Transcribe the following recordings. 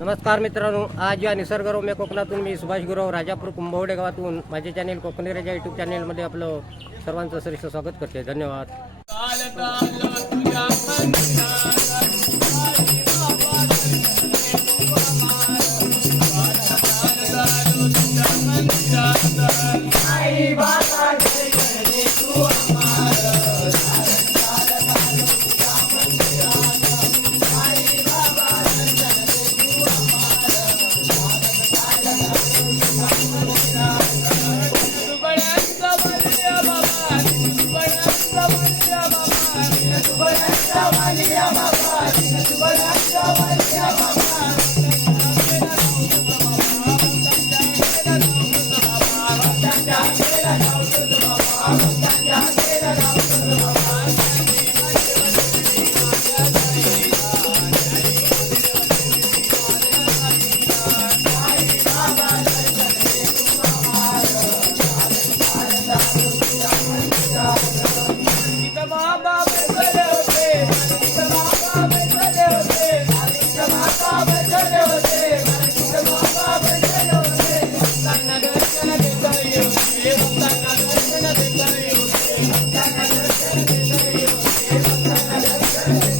नमस्कार मित्रांनो आज या निसर्गरम्य कोकणातून मी सुभाष गुरव राजापूर कुंभवडे गावातून माझे चॅनेल कोकणी राजा युट्यूब चॅनेलमध्ये आपलं सर्वांचं श्रेष्ठ स्वागत करते. धन्यवाद. Stop. Hey.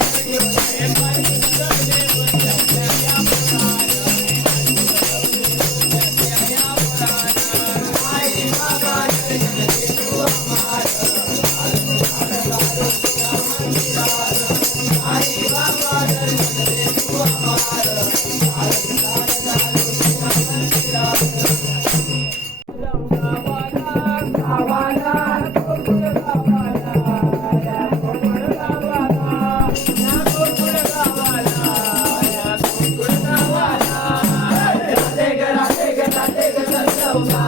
Bye.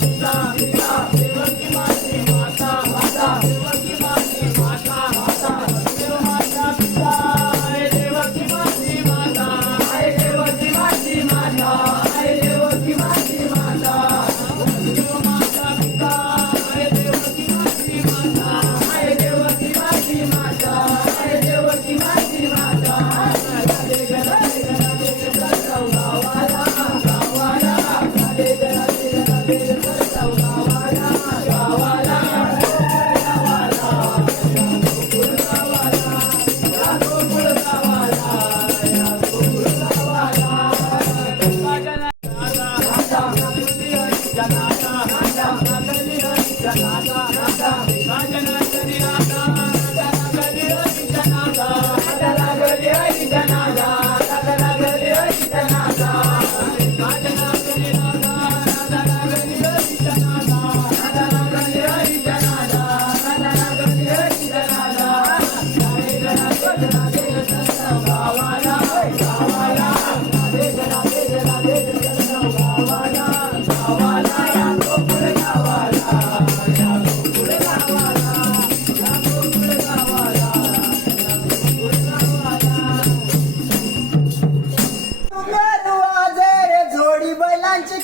Santa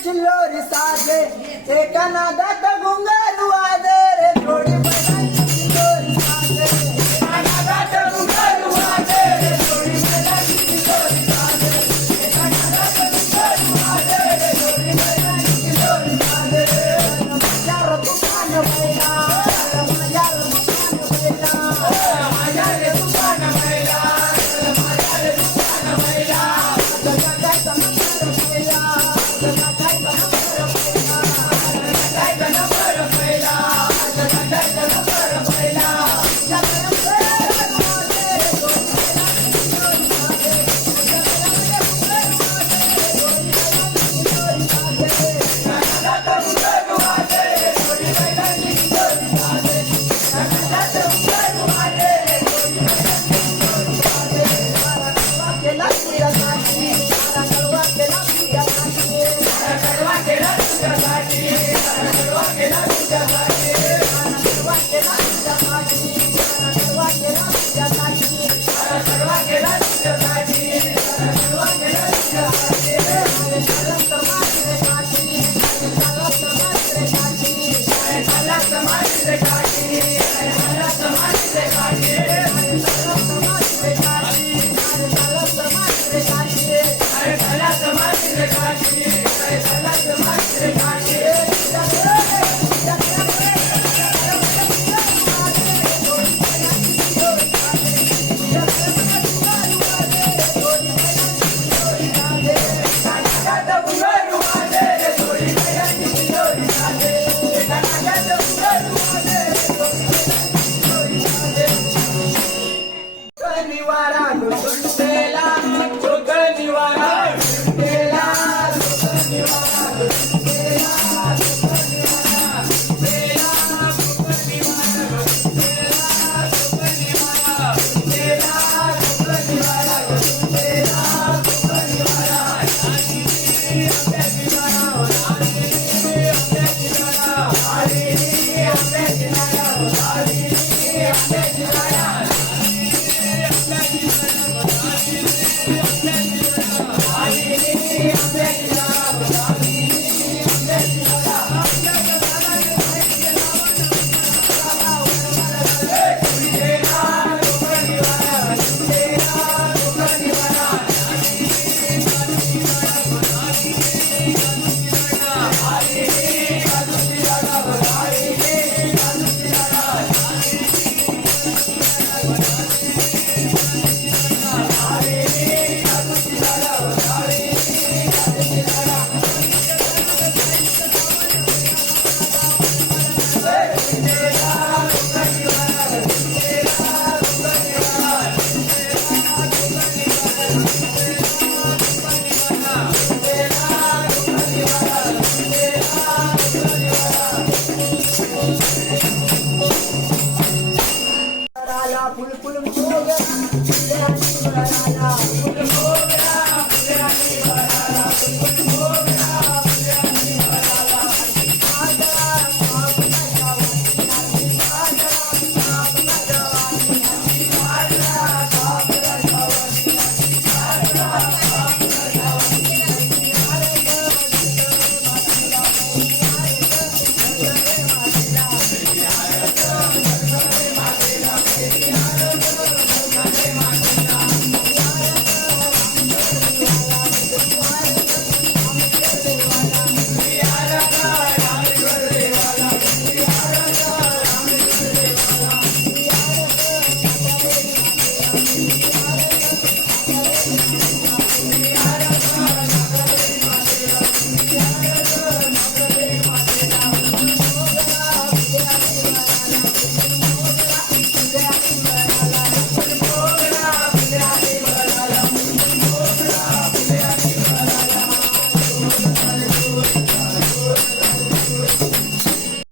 చిల్లోరి సాగే ఏ కన్నా దత్త గుంగారు అదే రే Yeah. i'm gonna go